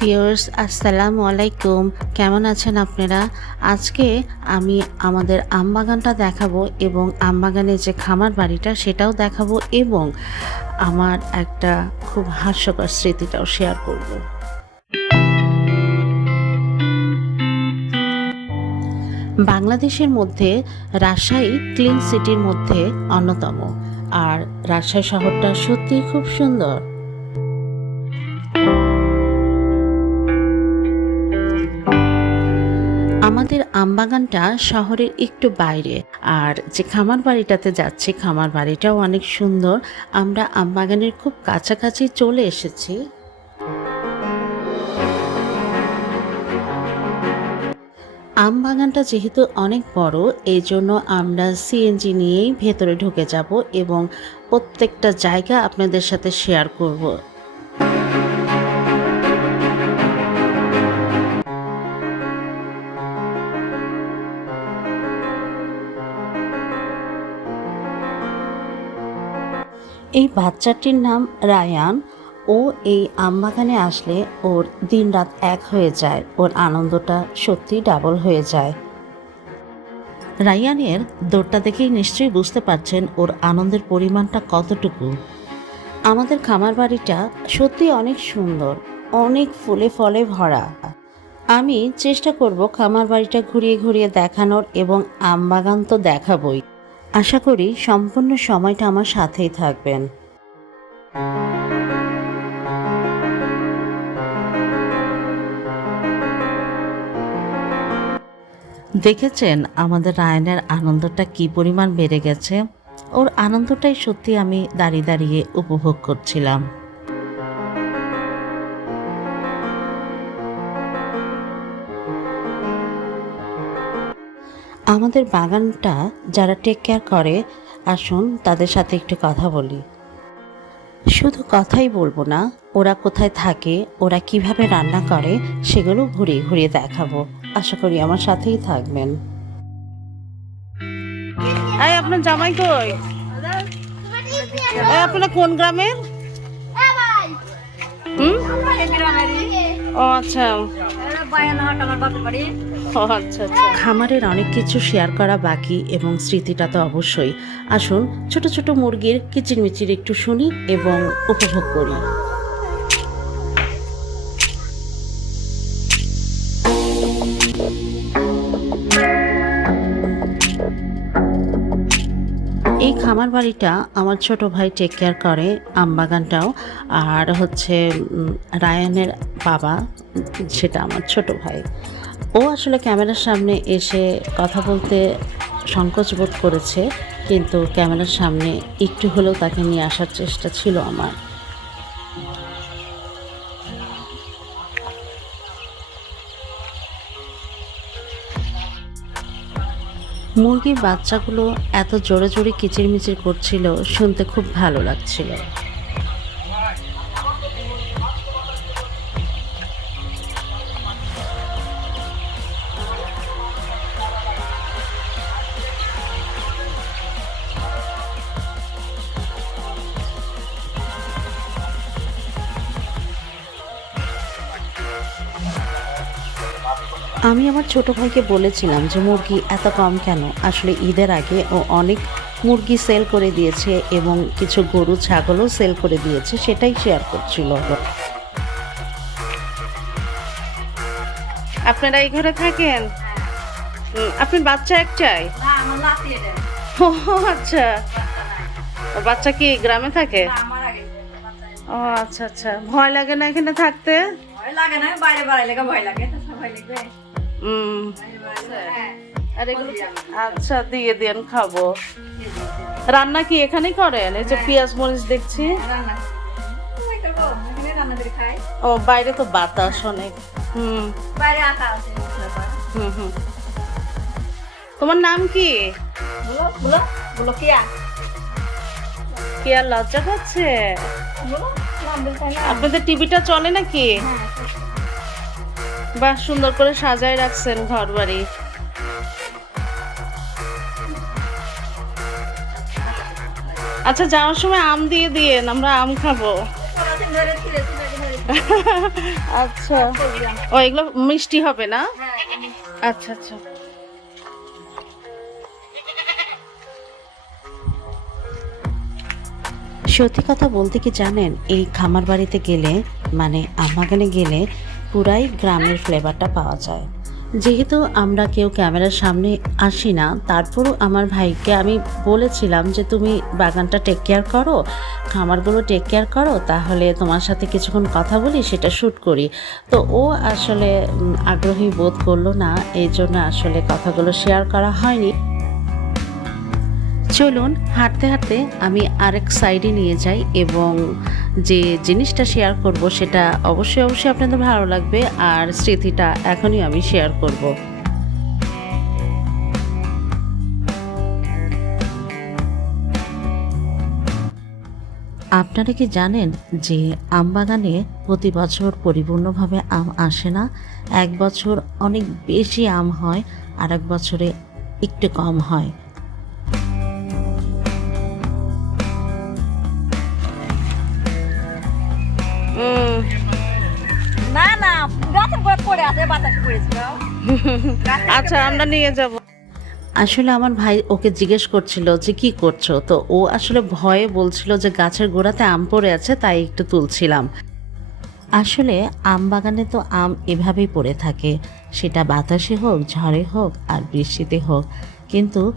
Viewers, আসসালামু আলাইকুম। কেমন আছেন আপনারা? আজকে আমি আমাদের আমবাগানটা দেখাবো এবং আমবাগানের যে খামার বাড়িটা সেটাও দেখাবো এবং আমার একটা খুব হাস্যকর স্মৃতিটাও শেয়ার করব। বাংলাদেশের মধ্যে রাজশাহী ক্লিন সিটির মধ্যে অন্যতম। আর রাজশাহী শহরটা সত্যিই খুব সুন্দর। আমাদের আমবাগানটা শহরের একটু বাইরে। আর যে খামার বাড়িটাতে যাচ্ছি, খামার বাড়িটাও অনেক সুন্দর। আমরা আমবাগানের খুব কাছাকাছি চলে এসেছি। আম বাগানটা যেহেতু অনেক বড় এই জন্য আমরা সিএনজি নিয়েই ভেতরে ঢুকে যাব এবং প্রত্যেকটা জায়গা আপনাদের সাথে শেয়ার করব। এই বাচ্চাটির নাম রায়ান। ও এই আমবাগানে আসলে ওর দিনরাত এক হয়ে যায়, ওর আনন্দটা সত্যি ডাবল হয়ে যায়। রায়ানের দৌড়টা দেখেই নিশ্চয়ই বুঝতে পারছেন ওর আনন্দের পরিমাণটা কতটুকু। আমাদের খামার বাড়িটা সত্যি অনেক সুন্দর, অনেক ফুলে ফলে ভরা। আমি চেষ্টা করব খামার বাড়িটা ঘুরিয়ে ঘুরিয়ে দেখানোর এবং আমবাগান তো দেখাবই। আশা করি সম্পূর্ণ সময়টা আমার সাথেই থাকবেন। দেখেছেন আমাদের রায়নের আনন্দটা কি পরিমাণ বেড়ে গেছে? ওর আনন্দটাই সত্যি আমি দাঁড়িয়ে দাঁড়িয়ে উপভোগ করছিলাম। আমাদের বাগানটা যারা টেক কেয়ার করে, আসুন তাদের সাথে একটু কথা বলি। শুধু কথাই বলব না, ওরা কোথায় থাকে, ওরা কীভাবে রান্না করে, সেগুলো ঘুরিয়ে ঘুরিয়ে দেখাবো। আশা করি আমার সাথেই থাকবেন। আপনার জামাই কই? আপনারা কোন গ্রামের? ও আচ্ছা আচ্ছা। খামারের অনেক কিছু শেয়ার করা বাকি এবং স্মৃতিটা তো অবশ্যই। আসুন, ছোট ছোট মুরগির কিচিরমিচির একটু শুনি এবং উপভোগ করি। এই খামার বাড়িটা আমার ছোট ভাই টেক কেয়ার করে আমবাগানটাও আর হচ্ছে রায়ানের বাবা, সেটা আমার ছোট ভাই। ও আসলে ক্যামেরার সামনে এসে কথা বলতে সংকোচ বোধ করেছে, কিন্তু ক্যামেরার সামনে একটু হলেও তাকে নিয়ে আসার চেষ্টা ছিল আমার। মুরগির বাচ্চাগুলো এত জোরে জোরে কিচিরমিচির করছিল, শুনতে খুব ভালো লাগছিল। আমি আমার ছোট ভাইকে বলেছিলাম যে মুরগি এত কম কেন? আসলে ঈদের আগে ও অনেক মুরগি সেল করে দিয়েছে এবং কিছু গরু ছাগলও সেল করে দিয়েছে। সেটাই শেয়ার করছিল আপনারা এই ঘরে থাকেন? আপনার বাচ্চা একটাই? ও আচ্ছা। বাচ্চা কি গ্রামে থাকে? ও আচ্ছা আচ্ছা। ভয় লাগে না এখানে থাকতে? হুম। আর আচ্ছা দিয়ে দেন, খাব। রান্না কি এখানেই করেন? এই যে পেঁয়াজ মরিচ দেখছি। ও, বাইরে তো বাতাস অনেক। হুম। হুম হুম। তোমার নাম কি? কি আর লজ্জা পাচ্ছে? আপনাদের টিভিটা চলে নাকি? বাহ, সুন্দর করে সাজায় রাখছেন ঘর বাড়ি আচ্ছা যাওয়ার সময় আম দিয়ে দিয়েন, আমরা আম খাব। আচ্ছা। ও, এগুলো মিষ্টি হবে না? আচ্ছা আচ্ছা। সত্যি কথা বলতে কি জানেন, এই খামার বাড়িতে গেলে মানে আমাগানে গেলে পুরাই গ্রামের ফ্লেভারটা পাওয়া যায়। যেহেতু আমরা কেউ ক্যামেরার সামনে আসি না, তারপরও আমার ভাইকে আমি বলেছিলাম যে, তুমি বাগানটা টেক কেয়ার করো, খামারগুলো টেক কেয়ার করো, তাহলে তোমার সাথে কিছুক্ষণ কথা বলি, সেটা শ্যুট করি। তো ও আসলে আগ্রহী বোধ করল না, এই জন্য আসলে কথাগুলো শেয়ার করা হয়নি। চলুন, হাঁটতে হাঁটতে আমি আরেক সাইডে নিয়ে যাই এবং যে জিনিসটা শেয়ার করব সেটা অবশ্যই অবশ্যই আপনাদের ভালো লাগবে আর স্মৃতিটা এখনই আমি শেয়ার করব। আপনারা কি জানেন যে আম বাগানে প্রতি বছর পরিপূর্ণভাবে আম আসে না? এক বছর অনেক বেশি আম হয় আর এক বছরে একটু কম হয়। না না গাছের গোড়া পড়ে আছে বাতাসে পড়েছিল। আচ্ছা আমরা নিয়ে যাব। আসলে আমার ভাই ওকে জিজ্ঞেস করছিল যে কি করছ? তো ও আসলে ভয়ে বলছিল যে গাছের গোড়াতে আম পড়ে আছে তাই একটু তুলছিলাম। আসলে আম বাগানে তো আম এভাবেই পড়ে থাকে। সেটা বাতাসে হোক ঝড়ে হোক আর বৃষ্টিতে হোক। কিন্তু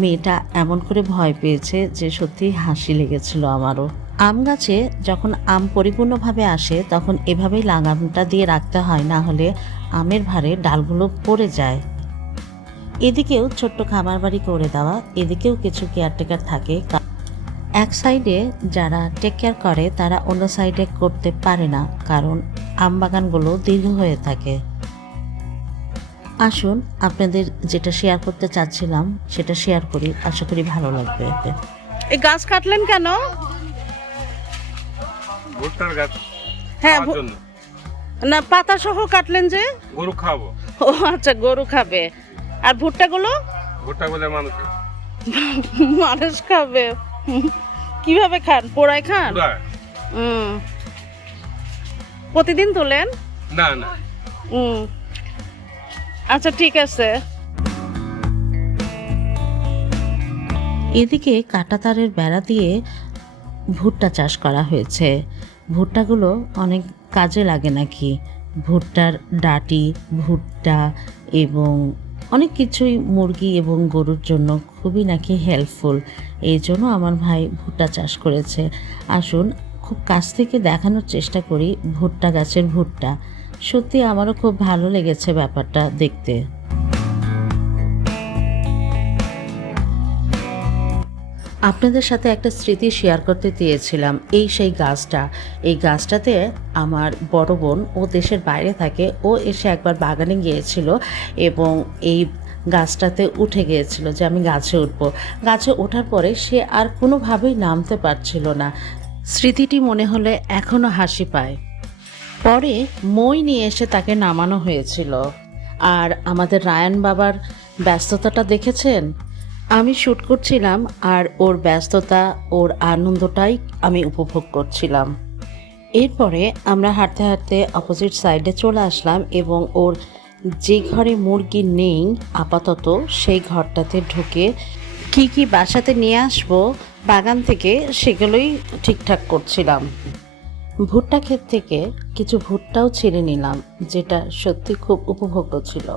মেয়েটা এমন করে ভয় পেয়েছে যে সত্যি হাসি লেগেছিল আমারও। আম গাছে যখন আম পরিপূর্ণভাবে আসে, তখন এভাবেই লাগামটা দিয়ে রাখতে হয়, না হলে আমের ভারে ডালগুলো পড়ে যায়। এদিকেও ছোট্ট খামার বাড়ি করে দেওয়া, এদিকেও কিছু কেয়ারটেকার থাকে। এক সাইডে যারা টেক কেয়ার করে, তারা অন্য সাইডে করতে পারে না, কারণ আম বাগানগুলো দীর্ঘ হয়ে থাকে। আসুন আপনাদের যেটা শেয়ার করতে চাচ্ছিলাম সেটা শেয়ার করি। আশা করি ভালো লাগবে এতে। এই গাছ কাটলেন কেন? ভুট্টার গাছ হ্যাঁ না পাতা সহ কাটলেন যে? গরু খাব। ও আচ্ছা গরু খাবে। আর ভুট্টাগুলো? ভুট্টা বলে মানুষ মানুষ খাবে। কীভাবে খান? পোড়ায় খান? হুম। প্রতিদিন তোলেন? না না। হুম। আচ্ছা ঠিক আছে। এদিকে কাঁটাতারের বেড়া দিয়ে ভুট্টা চাষ করা হয়েছে। ভুট্টাগুলো অনেক কাজে লাগে নাকি? ভুট্টার ডাটি, ভুট্টা এবং অনেক কিছুই মুরগি এবং গরুর জন্য খুবই নাকি হেল্পফুল এই জন্য আমার ভাই ভুট্টা চাষ করেছে। আসুন, খুব কাছ থেকে দেখানোর চেষ্টা করি ভুট্টা গাছের ভুট্টা। সত্যি আমারও খুব ভালো লেগেছে ব্যাপারটা দেখতে। আপনাদের সাথে একটা স্মৃতি শেয়ার করতে চেয়েছিলাম, এই সেই গাছটা। এই গাছটাতে আমার বড় বোন ও দেশের বাইরে থাকে, ও এসে একবার বাগানে গিয়েছিল এবং এই গাছটাতে উঠে গিয়েছিল যে আমি গাছে উঠব। গাছে ওঠার পরে সে আর কোনোভাবেই নামতে পারছিল না। স্মৃতিটি মনে হলে এখনও হাসি পায়। পরে মই নিয়ে এসে তাকে নামানো হয়েছিল। আর আমাদের রায়ান বাবার ব্যস্ততাটা দেখেছেন? আমি শ্যুট করছিলাম আর ওর ব্যস্ততা, ওর আনন্দটাই আমি উপভোগ করছিলাম। এরপরে আমরা হাঁটতে হাঁটতে অপোজিট সাইডে চলে আসলাম এবং ওর যে ঘরে মুরগি নেই, আপাতত সেই ঘরটাতে ঢুকে কি কি বাসাতে নিয়ে আসব, বাগান থেকে সেগুলোই ঠিকঠাক করছিলাম। ভুট্টা ক্ষেত থেকে কিছু ভুট্টাও ছিঁড়ে নিলাম, যেটা সত্যি খুব উপভোগ্য ছিল।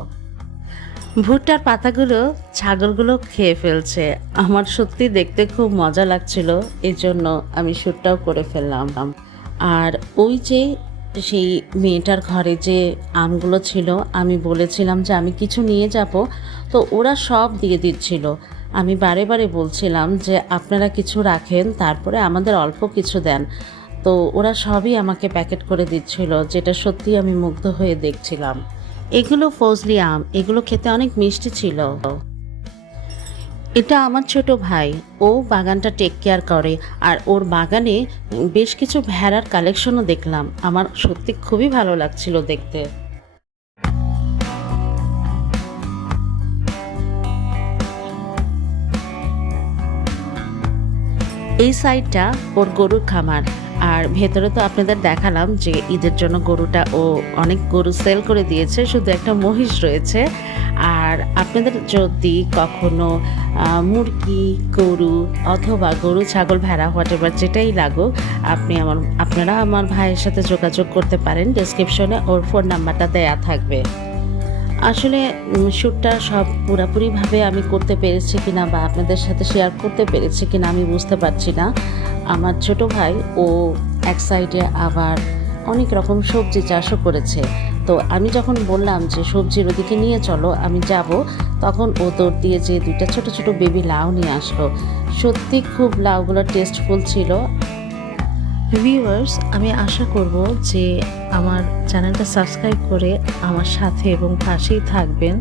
ভুট্টার পাতাগুলো ছাগলগুলো খেয়ে ফেলছে। আমার সত্যি দেখতে খুব মজা লাগছিল জন্য আমি শ্যুটটাও করে ফেললাম। আর ওই যে সেই মেয়েটার ঘরে যে আমগুলো ছিল, আমি বলেছিলাম যে আমি কিছু নিয়ে যাব, তো ওরা সব দিয়ে দিচ্ছিল। আমি বারে বারে বলছিলাম যে, আপনারা কিছু রাখেন, তারপরে আমাদের অল্প কিছু দেন। তো ওরা সবই আমাকে প্যাকেট করে দিচ্ছিল, যেটা সত্যি আমি মুগ্ধ হয়ে দেখছিলাম। এগুলো ফজলি আম, এগুলো খেতে অনেক মিষ্টি ছিল। এটা আমার ছোট ভাই, ও বাগানটা টেক কেয়ার করে, আর ওর বাগানে বেশ কিছু ভেড়ার কালেকশনও দেখলাম। আমার সত্যি খুবই ভালো লাগছিল দেখতে। এই সাইডটা ওর গরুর খামার। আর ভেতরে তো আপনাদের দেখালাম যে ঈদের জন্য গরুটা ও অনেক গরু সেল করে দিয়েছে, শুধু একটা মহিষ রয়েছে। আর আপনাদের যদি কখনো মুরগি, গরু অথবা গরু, ছাগল, ভেড়া হোয়াট এভার যেটাই লাগুক, আপনি আমার, আপনারা আমার ভাইয়ের সাথে যোগাযোগ করতে পারেন। ডিসক্রিপশনে ওর ফোন নাম্বারটা দেয়া থাকবে। আসলে শ্যুটটা সব পুরোপুরিভাবে আমি করতে পেরেছি কিনা বা আপনাদের সাথে শেয়ার করতে পেরেছি কিনা আমি বুঝতে পারছি না। আমার ছোট ভাই, ও এক সাইডে আবার অনেক রকম সবজি চাষও করেছে। তো আমি যখন বললাম যে, সবজির ওদিকে নিয়ে চলো, আমি যাব, তখন ও তোর দিয়ে যে দুইটা ছোট ছোট বেবি লাউ নিয়ে আসলো। সত্যি খুব লাউগুলো টেস্টফুল ছিল। ভিউয়ার্স আমি আশা করব যে আমার চ্যানেলটা সাবস্ক্রাইব করে আমার সাথে এবং পাশেই থাকবেন।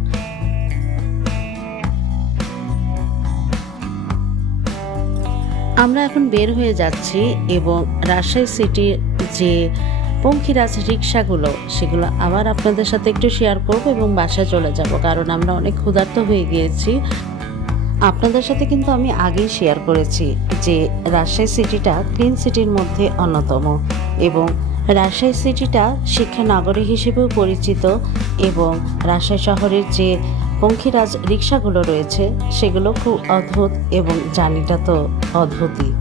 আমরা এখন বের হয়ে যাচ্ছি এবং রাজশাহী সিটির যে পঙ্খিরাজ রিক্সাগুলো সেগুলো আবার আপনাদের সাথে একটু শেয়ার করব এবং বাসায় চলে যাব, কারণ আমরা অনেক ক্ষুধার্ত হয়ে গিয়েছি। আপনাদের সাথে কিন্তু আমি আগেই শেয়ার করেছি যে রাজশাহী সিটিটা ক্লিন সিটির মধ্যে অন্যতম এবং রাজশাহী সিটিটা শিক্ষা নগরী হিসেবেও পরিচিত এবং রাজশাহী শহরের যে পঙ্খিরাজ রিক্সাগুলো রয়েছে সেগুলো খুব অদ্ভুত এবং জার্নিটা তো অদ্ভুতই।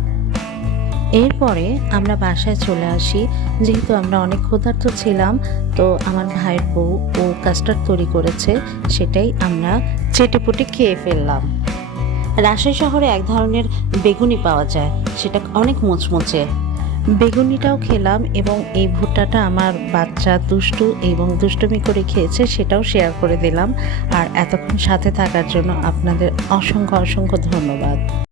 এরপরে আমরা বাসায় চলে আসি, যেহেতু আমরা অনেক ক্ষুধার্ত ছিলাম, তো আমার ভাইয়ের বউ ও কাস্টার্ড তৈরি করেছে, সেটাই আমরা চেটেপুটে খেয়ে ফেললাম। রাজশাহী শহরে এক ধরনের বেগুনি পাওয়া যায়, সেটা অনেক মুচমুচে। বেগুনিটাও খেলাম এবং এই ভুট্টাটা আমার বাচ্চা দুষ্টু এবং দুষ্টুমি করে খেয়েছে, সেটাও শেয়ার করে দিলাম। আর এতক্ষণ সাথে থাকার জন্য আপনাদের অসংখ্য অসংখ্য ধন্যবাদ।